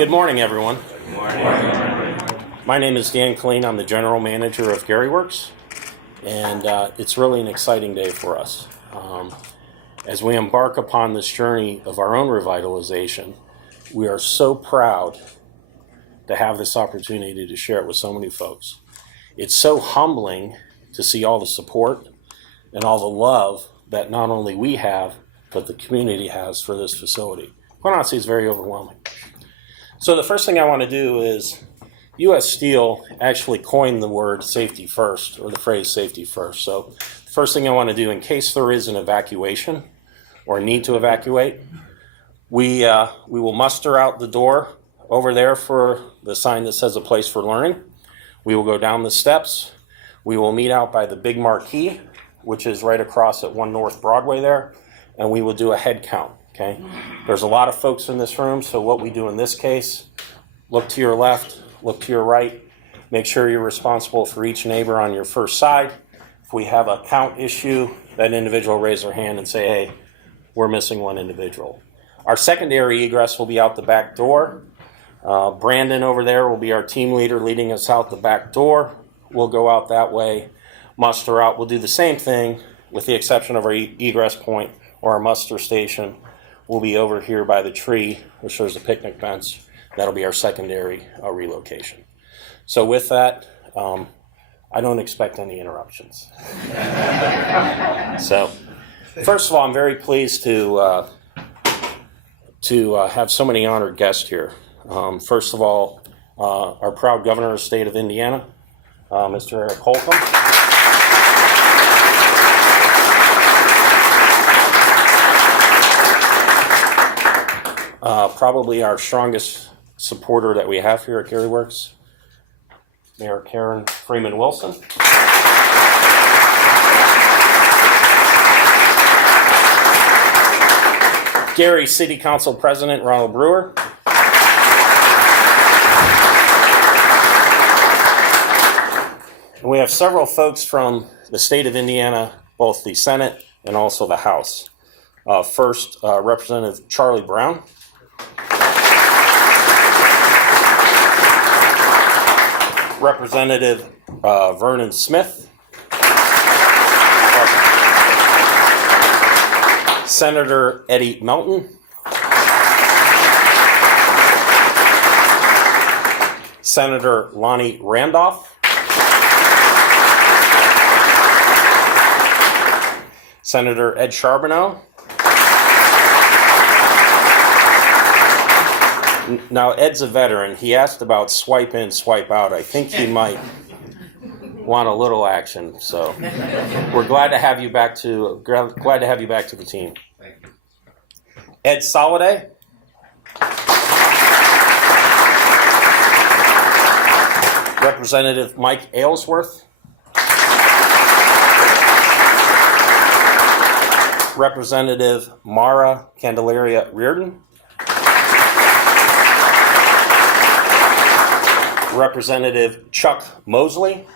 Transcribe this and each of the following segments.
Good morning, everyone. Good morning. My name is Dan Killeen. I'm the general manager of Gary Works, and it's really an exciting day for us. As we embark upon this journey of our own revitalization, we are so proud to have this opportunity to share it with so many folks. It's so humbling to see all the support and all the love that not only we have, but the community has for this facility. Quite honestly, it's very overwhelming. So the first thing I want to do is, U.S. Steel actually coined the word safety first, or the phrase safety first. So the first thing I want to do, in case there is an evacuation or need to evacuate, we will muster out the door over there for the sign that says a place for learning. We will go down the steps. We will meet out by the big marquee, which is right across at 1 North Broadway there, and we will do a head count. Okay? There's a lot of folks in this room, so what we do in this case, look to your left, look to your right, make sure you're responsible for each neighbor on your first side. If we have a count issue, that individual will raise their hand and say, hey, we're missing one individual. Our secondary egress will be out the back door. Brandon over there will be our team leader leading us out the back door. We'll go out that way, muster out. We'll do the same thing with the exception of our egress point or our muster station. We'll be over here by the tree, which shows the picnic bench. That'll be our secondary relocation. So with that, I don't expect any interruptions. So first of all, I'm very pleased to have so many honored guests here. First of all, our proud governor of the state of Indiana, Mr. Holcomb. Probably our strongest supporter that we have here at Gary Works, Mayor Karen Freeman-Wilson. Gary City Council President Ronald Brewer. And we have several folks from the state of Indiana, both the Senate and also the House. First, Representative Charlie Brown. Representative Vernon Smith. Senator Eddie Melton. Senator Lonnie Randolph. Senator Ed Charbonneau. Now, Ed's a veteran. He asked about swipe in, swipe out. I think he might want a little action. So we're glad to have you back to the team. Thank you. Ed Soliday. Representative Mike Aylesworth. Representative Mara Candelaria Reardon. Representative Chuck Mosley.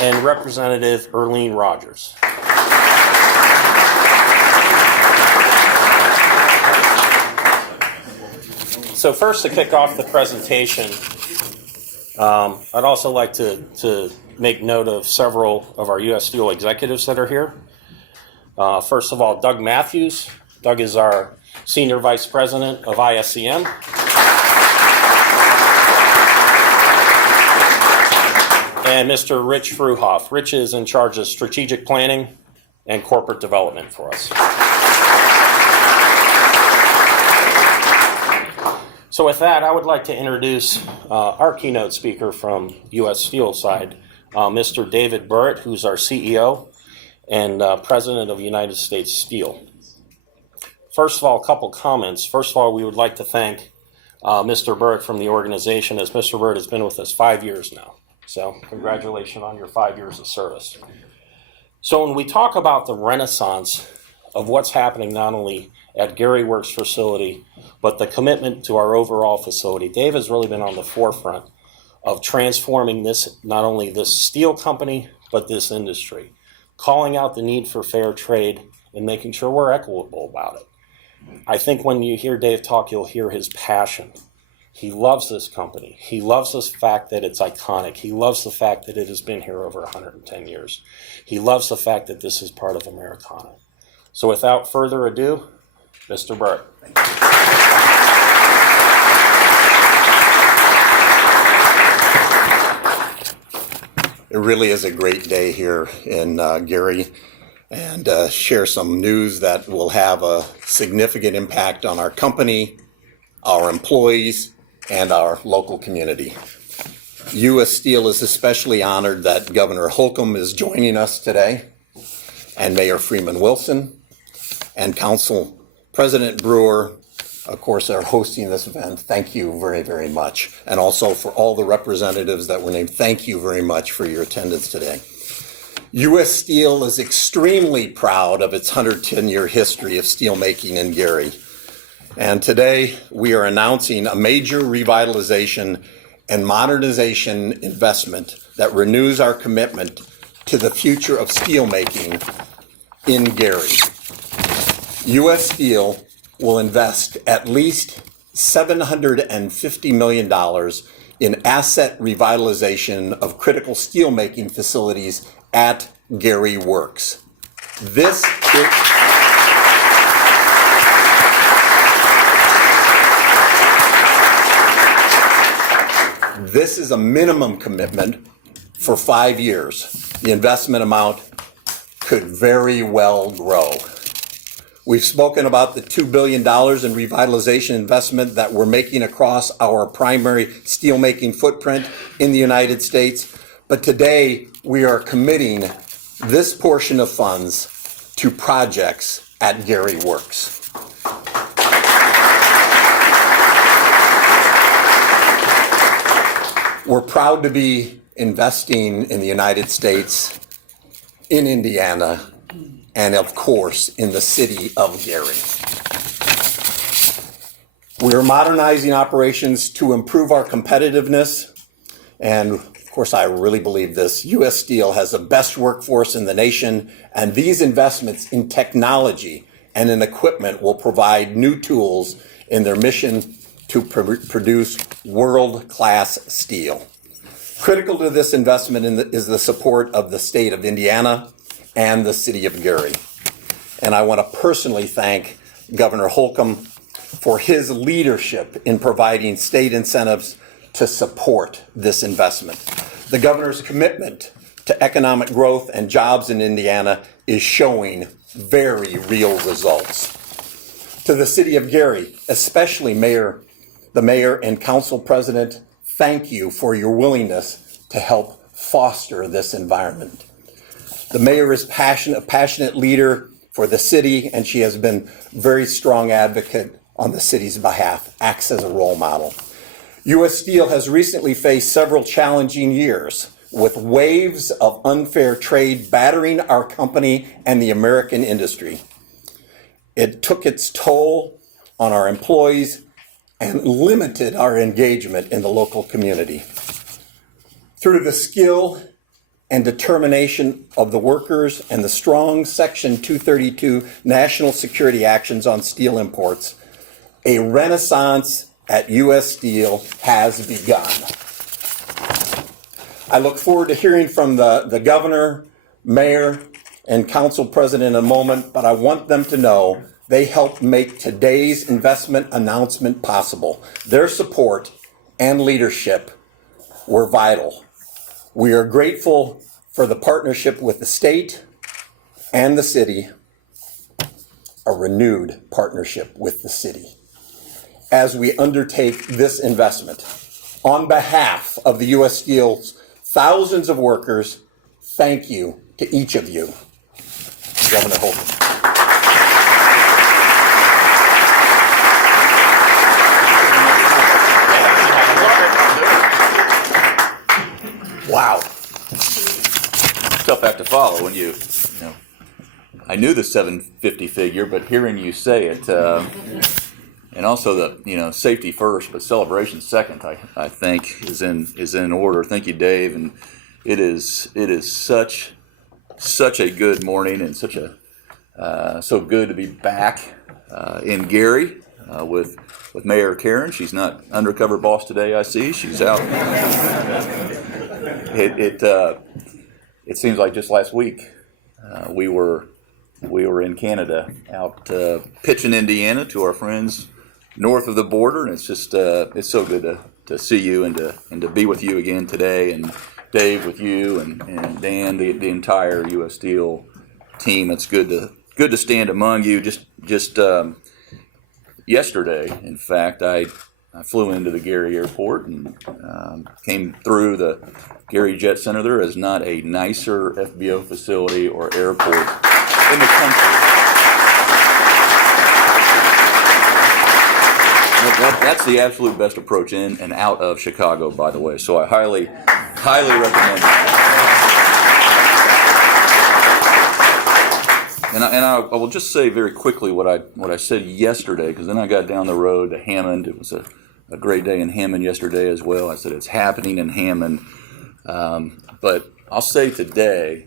And Representative Earlene Rogers. So first, to kick off the presentation, I'd also like to make note of several of our U.S. Steel executives that are here. First of all, Doug Matthews. Doug is our Senior Vice President of ISCM. And Mr. Rich Fruhoff. Rich is in charge of strategic planning and corporate development for us. So with that, I would like to introduce our keynote speaker from U.S. Steel side, Mr. David Burritt, who's our CEO and President of United States Steel. First of all, a couple comments. First of all, we would like to thank Mr. Burritt from the organization, as Mr. Burritt has been with us 5 years now. So congratulations on your 5 years of service. So when we talk about the renaissance of what's happening not only at Gary Works facility, but the commitment to our overall facility, Dave has really been on the forefront of transforming this, not only this steel company, but this industry, calling out the need for fair trade and making sure we're equitable about it. I think when you hear Dave talk, you'll hear his passion. He loves this company. He loves the fact that it's iconic. He loves the fact that it has been here over 110 years. He loves the fact that this is part of Americana. So without further ado, Mr. Burritt. It really is a great day here in Gary, and share some news that will have a significant impact on our company, our employees, and our local community. U.S. Steel is especially honored that Governor Holcomb is joining us today, and Mayor Freeman-Wilson, and Council President Brewer, of course, are hosting this event. Thank you very, very much. And also for all the representatives that were named, thank you very much for your attendance today. U.S. Steel is extremely proud of its 110-year history of steelmaking in Gary. And today we are announcing a major revitalization and modernization investment that renews our commitment to the future of steelmaking in Gary. U.S. Steel will invest at least $750 million in asset revitalization of critical steelmaking facilities at Gary Works. This is a minimum commitment for 5 years. The investment amount could very well grow. We've spoken about the $2 billion in revitalization investment that we're making across our primary steelmaking footprint in the United States. But today, we are committing this portion of funds to projects at Gary Works. We're proud to be investing in the United States, in Indiana, and of course, in the city of Gary. We are modernizing operations to improve our competitiveness, and of course, I really believe this. U.S. Steel has the best workforce in the nation, and these investments in technology and in equipment will provide new tools in their mission to produce world-class steel. Critical to this investment is the support of the state of Indiana and the city of Gary. And I want to personally thank Governor Holcomb for his leadership in providing state incentives to support this investment. The governor's commitment to economic growth and jobs in Indiana is showing very real results. To the city of Gary, especially the mayor and council president, thank you for your willingness to help foster this environment. The mayor is a passionate leader for the city, and she has been a very strong advocate on the city's behalf, acts as a role model. U.S. Steel has recently faced several challenging years with waves of unfair trade battering our company and the American industry. It took its toll on our employees and limited our engagement in the local community. Through the skill and determination of the workers and the strong Section 232 national security actions on steel imports, a renaissance at U.S. Steel has begun. I look forward to hearing from the governor, mayor, and council president in a moment, but I want them to know they helped make today's investment announcement possible. Their support and leadership were vital. We are grateful for the partnership with the state and the city, a renewed partnership with the city, as we undertake this investment. On behalf of the U.S. Steel's thousands of workers, thank you to each of you. Governor Holcomb. Wow. Tough act to follow when you know. I knew the 750 figure, but hearing you say it, and also the safety first, but celebration second, I think is in order. Thank you, Dave, and it is such a good morning and such a so good to be back in Gary with Mayor Karen. She's not undercover boss today, I see. She's out. It seems like just last week we were in Canada, out pitching Indiana to our friends north of the border, and it's just it's so good to see you and to be with you again today, and Dave with you and Dan, the entire U.S. Steel team. It's good to stand among you. Just yesterday, in fact, I flew into the Gary airport and came through the Gary Jet Center. There is not a nicer FBO facility or airport in the country. That's the absolute best approach in and out of Chicago, by the way. So I highly recommend it. And I will just say very quickly what I said yesterday, because then I got down the road to Hammond. It was a great day in Hammond yesterday as well. I said it's happening in Hammond. But I'll say today,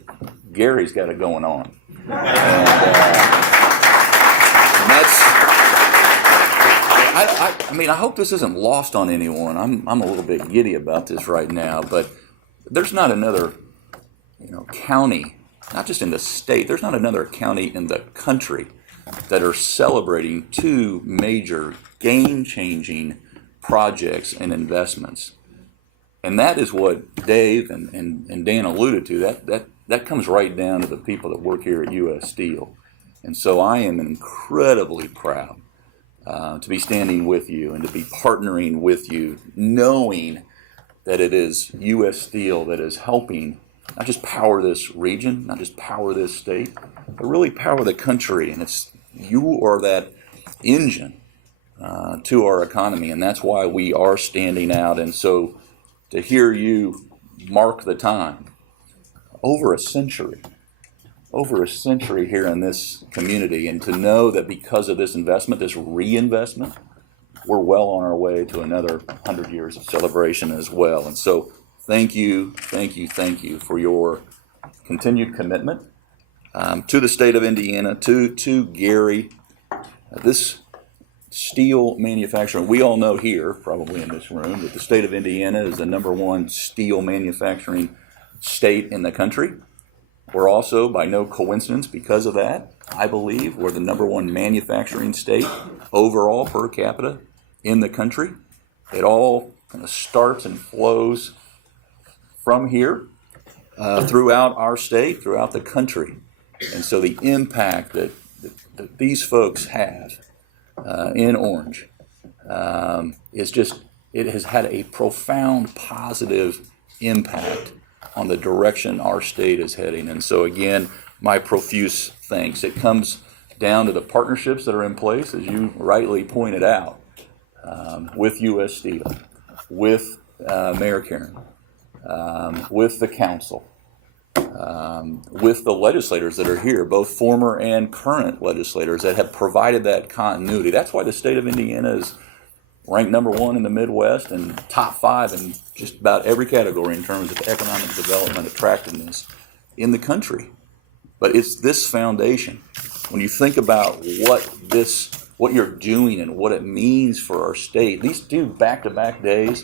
Gary's got it going on. And that's... I hope this isn't lost on anyone. I'm a little bit giddy about this right now, but there's not another, county, not just in the state, there's not another county in the country that are celebrating two major game-changing projects and investments. And that is what Dave and Dan alluded to. That comes right down to the people that work here at U.S. Steel. And so I am incredibly proud to be standing with you and to be partnering with you, knowing that it is U.S. Steel that is helping not just power this region, not just power this state, but really power the country. And you are that engine to our economy, and that's why we are standing out. And so to hear you mark the time, over a century here in this community, and to know that because of this investment, this reinvestment, we're well on our way to another 100 years of celebration as well. And so thank you for your continued commitment to the state of Indiana, to Gary. This steel manufacturing, we all know here, probably in this room, that the state of Indiana is the #1 steel manufacturing state in the country. We're also, by no coincidence, because of that, I believe we're the #1 manufacturing state overall per capita in the country. It all kind of starts and flows from here throughout our state, throughout the country. And so the impact that these folks have in Orange is just, it has had a profound positive impact on the direction our state is heading. And so again, my profuse thanks. It comes down to the partnerships that are in place, as you rightly pointed out, with U.S. Steel, with Mayor Karen, with the council, with the legislators that are here, both former and current legislators that have provided that continuity. That's why the state of Indiana is ranked #1 in the Midwest and top 5 in just about every category in terms of economic development attractiveness in the country. But it's this foundation. When you think about what you're doing and what it means for our state, these two back-to-back days,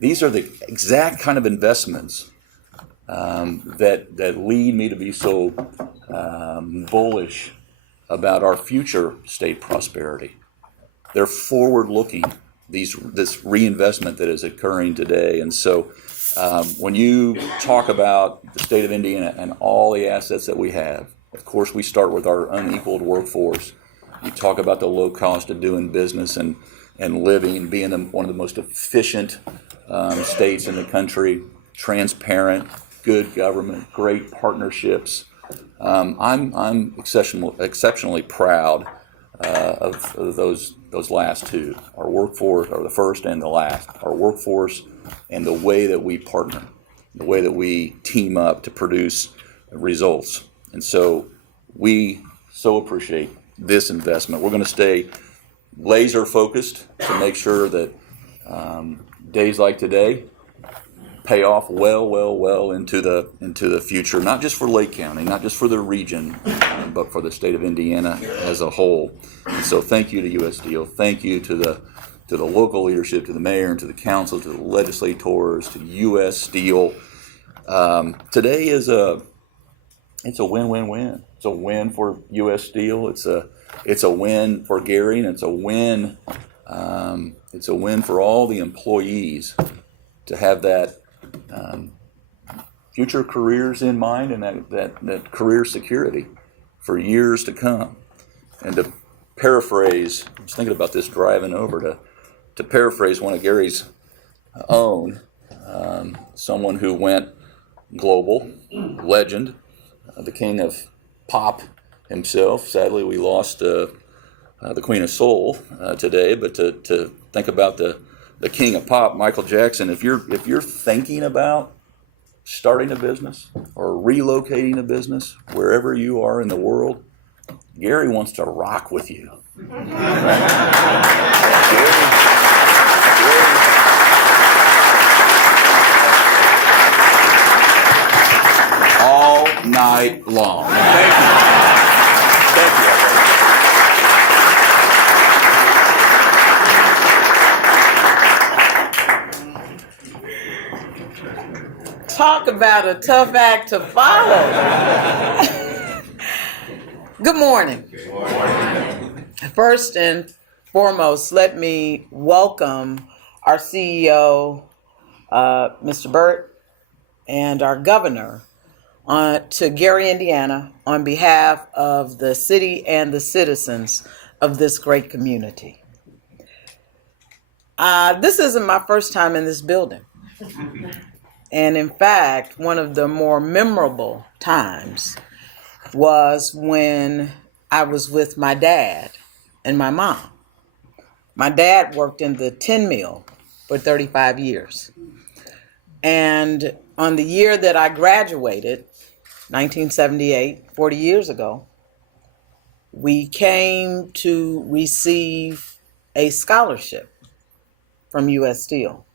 these are the exact kind of investments that lead me to be so bullish about our future state prosperity. They're forward-looking, this reinvestment that is occurring today. And so when you talk about the state of Indiana and all the assets that we have, of course we start with our unequaled workforce. You talk about the low cost of doing business and living, being one of the most efficient states in the country, transparent, good government, great partnerships. I'm exceptionally proud of those last two, our workforce, or the first and the last, our workforce, and the way that we partner, the way that we team up to produce results. And so we so appreciate this investment. We're going to stay laser focused to make sure that days like today pay off well into the future, not just for Lake County, not just for the region, but for the state of Indiana as a whole. And so thank you to U.S. Steel. Thank you to the local leadership, to the mayor, and to the council, to the legislators, to U.S. Steel. Today is it's a win-win-win. It's a win for U.S. Steel. It's a win for Gary, and it's a win for all the employees to have that future careers in mind and that career security for years to come. And to paraphrase, I was thinking about this driving over to paraphrase one of Gary's own, someone who went global, legend, the king of pop himself. Sadly, we lost the Queen of Soul today, but to think about the king of pop, Michael Jackson. If you're thinking about starting a business or relocating a business wherever you are in the world, Gary wants to rock with you. All night long. Thank you. Thank you. Talk about a tough act to follow. Good morning. Good morning. First and foremost, let me welcome our CEO, Mr. Burritt, and our governor to Gary, Indiana, on behalf of the city and the citizens of this great community. This isn't my first time in this building. And in fact, one of the more memorable times was when I was with my dad and my mom. My dad worked in the tin mill for 35 years. And on the year that I graduated, 1978, 40 years ago, we came to receive a scholarship from U.S. Steel.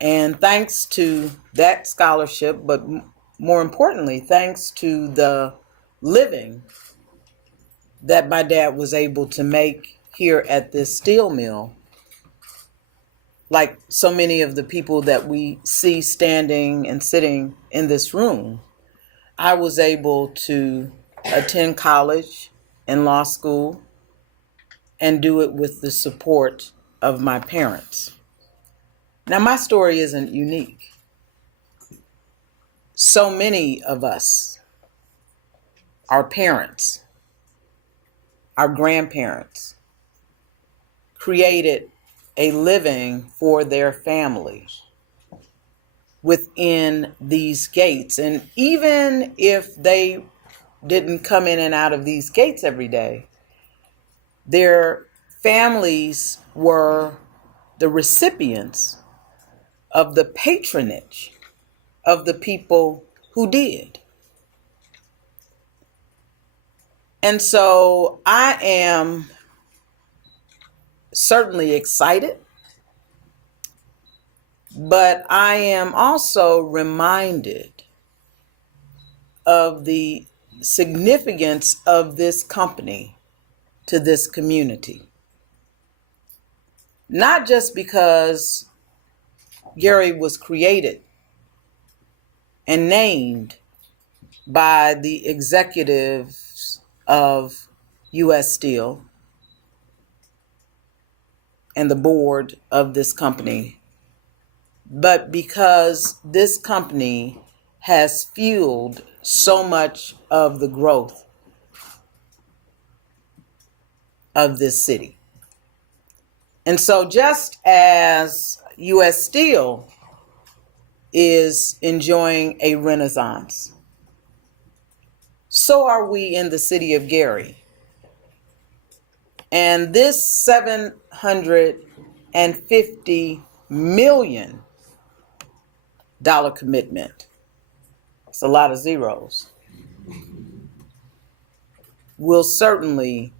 And thanks to that scholarship, but more importantly, thanks to the living that my dad was able to make here at this steel mill, like so many of the people that we see standing and sitting in this room, I was able to attend college and law school and do it with the support of my parents. Now, my story isn't unique. So many of us, our parents, our grandparents, created a living for their families within these gates. And even if they didn't come in and out of these gates every day, their families were the recipients of the patronage of the people who did. And so I am certainly excited, but I am also reminded of the significance of this company to this community. Not just because Gary was created and named by the executives of U.S. Steel and the board of this company, but because this company has fueled so much of the growth of this city. And so just as U.S. Steel is enjoying a renaissance, so are we in the city of Gary. And this $750 million commitment, it's a lot of zeros, will certainly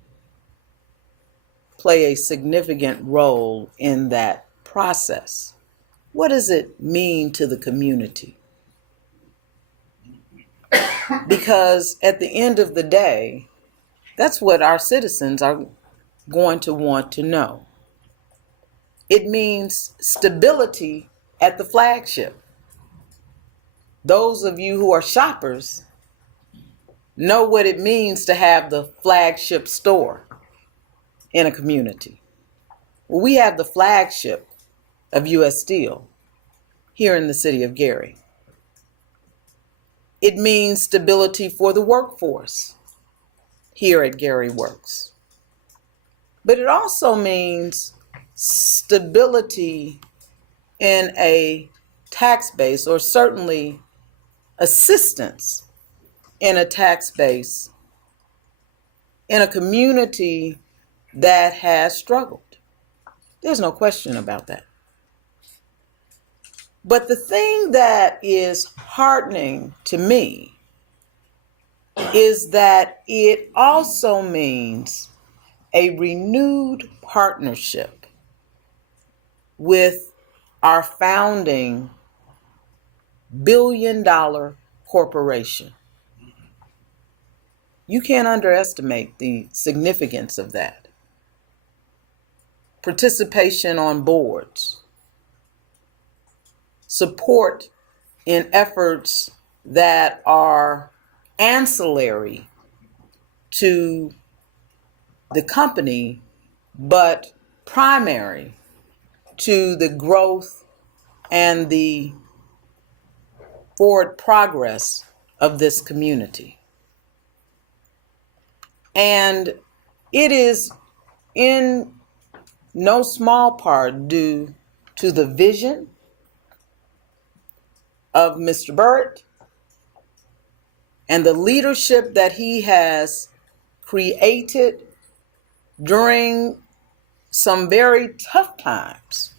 play a significant role in that process. what does it mean to the community? Because at the end of the day, that's what our citizens are going to want to know. It means stability at the flagship. Those of you who are shoppers know what it means to have the flagship store in a community. Well, we have the flagship of U.S. Steel here in the city of Gary. It means stability for the workforce here at Gary Works. But it also means stability in a tax base, or certainly assistance in a tax base in a community that has struggled. There's no question about that. But the thing that is heartening to me is that it also means a renewed partnership with our founding billion-dollar corporation. You can't underestimate the significance of that. Participation on boards, support in efforts that are ancillary to the company, but primary to the growth and the forward progress of this community. And it is in no small part due to the vision of Mr. Burritt and the leadership that he has created during some very tough times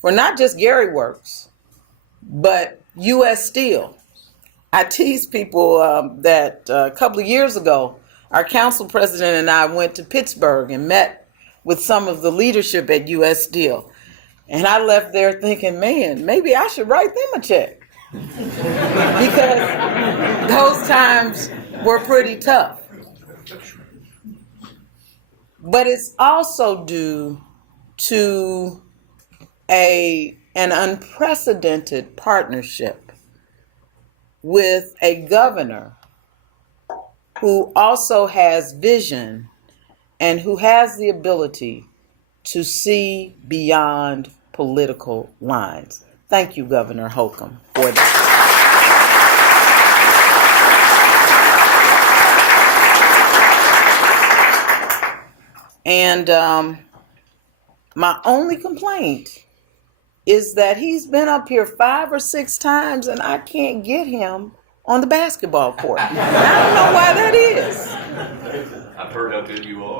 for not just Gary Works, but U.S. Steel. I tease people that a couple of years ago, our council president and I went to Pittsburgh and met with some of the leadership at U.S. Steel. And I left there thinking, man, maybe I should write them a check. Because those times were pretty tough. But it's also due to an unprecedented partnership with a governor who also has vision and who has the ability to see beyond political lines. Thank you, Governor Holcomb, for that. And my only complaint is that he's been up here 5 or 6 times and I can't get him on the basketball court. I don't know why that is. I've heard how good you are.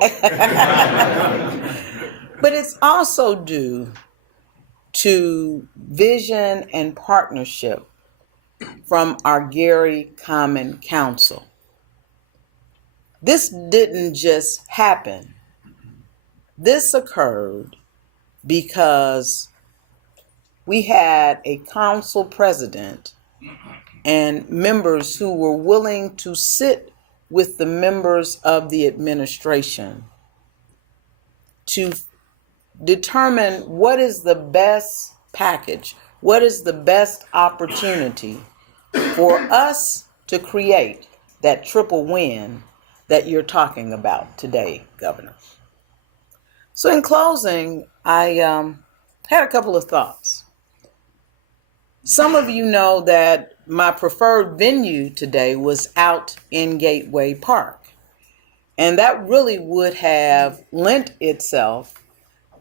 But it's also due to vision and partnership from our Gary Common Council. This didn't just happen. This occurred because we had a council president and members who were willing to sit with the members of the administration to determine what is the best package, what is the best opportunity for us to create that triple win that you're talking about today, Governor. So in closing, I had a couple of thoughts. Some of you know that my preferred venue today was out in Gateway Park. And that really would have lent itself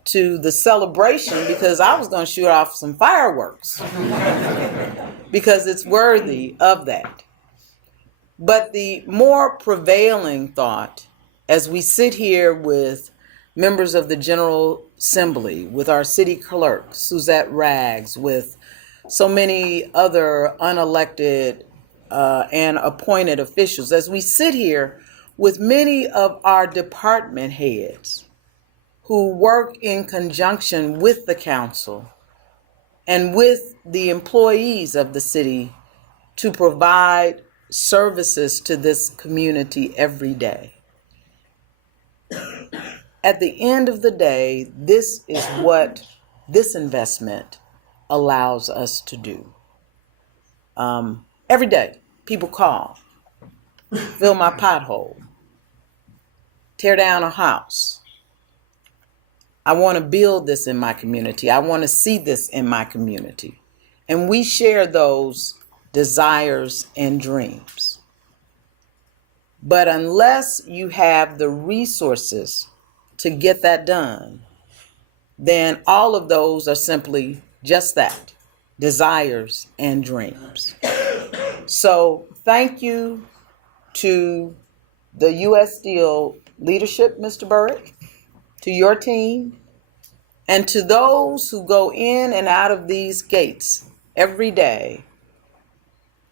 to the celebration because I was going to shoot off some fireworks because it's worthy of that. But the more prevailing thought as we sit here with members of the General Assembly, with our city clerk, Suzette Rags, with so many other unelected and appointed officials, as we sit here with many of our department heads who work in conjunction with the council and with the employees of the city to provide services to this community every day. At the end of the day, this is what this investment allows us to do. Every day, people call, fill my pothole, tear down a house. I want to build this in my community. I want to see this in my community. And we share those desires and dreams. But unless you have the resources to get that done, then all of those are simply just that, desires and dreams. So thank you to the U.S. Steel leadership, Mr. Burritt, to your team, and to those who go in and out of these gates every day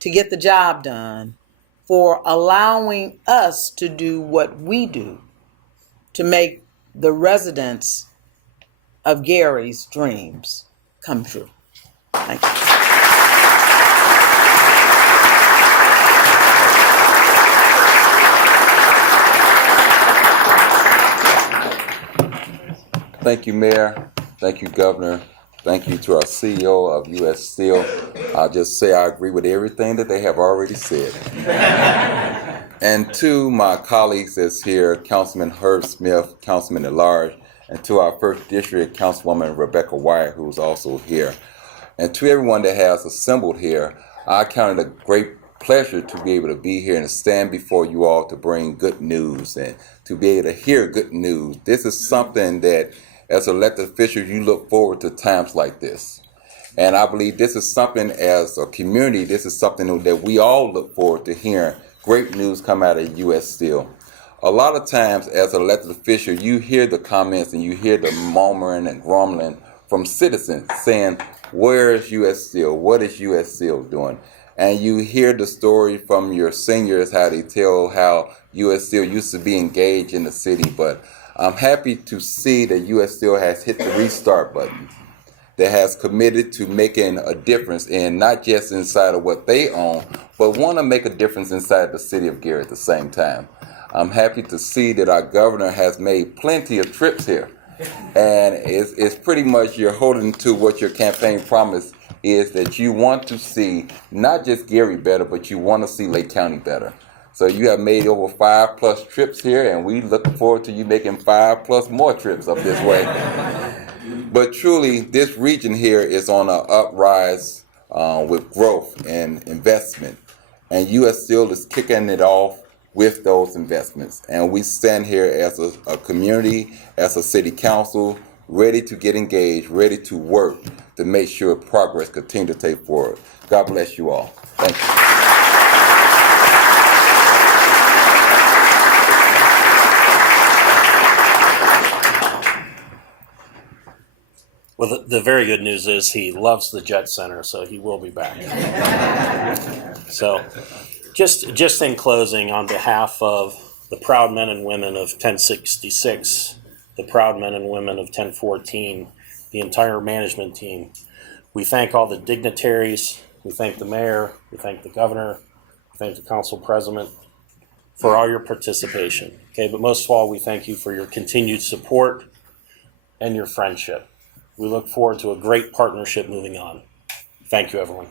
to get the job done, for allowing us to do what we do to make the residents of Gary's dreams come true. Thank you. Thank you, Mayor. Thank you, Governor. Thank you to our CEO of U.S. Steel. I'll just say I agree with everything that they have already said. And to my colleagues that's here, Councilman Herb Smith, Councilman at Large, and to our first district, Councilwoman Rebecca Wyatt, who's also here. And to everyone that has assembled here, I count it a great pleasure to be able to be here and to stand before you all to bring good news and to be able to hear good news. This is something that, as elected officials, you look forward to times like this. And I believe this is something, as a community, this is something that we all look forward to hearing great news come out of U.S. Steel. A lot of times, as an elected official, you hear the comments and you hear the murmuring and grumbling from citizens saying, where is U.S. Steel? What is U.S. Steel doing? And you hear the story from your seniors, how they tell how U.S. Steel used to be engaged in the city. But I'm happy to see that U.S. Steel has hit the restart button, that has committed to making a difference in not just inside of what they own, but want to make a difference inside the city of Gary at the same time. I'm happy to see that our governor has made plenty of trips here. And it's pretty much you're holding to what your campaign promise is, that you want to see not just Gary better, but you want to see Lake County better. So you have made over 5+ trips here, and we look forward to you making 5+ more trips up this way. But truly, this region here is on an uprise with growth and investment. And U.S. Steel is kicking it off with those investments. And we stand here as a community, as a city council, ready to get engaged, ready to work to make sure progress continue to take forward. God bless you all. Thank you. Well, the very good news is he loves the Jet Center, so he will be back. So just in closing, on behalf of the proud men and women of 1066, the proud men and women of 1014, the entire management team, we thank all the dignitaries, we thank the mayor, we thank the governor, we thank the council president for all your participation. Okay, but most of all, we thank you for your continued support and your friendship. We look forward to a great partnership moving on. Thank you, everyone.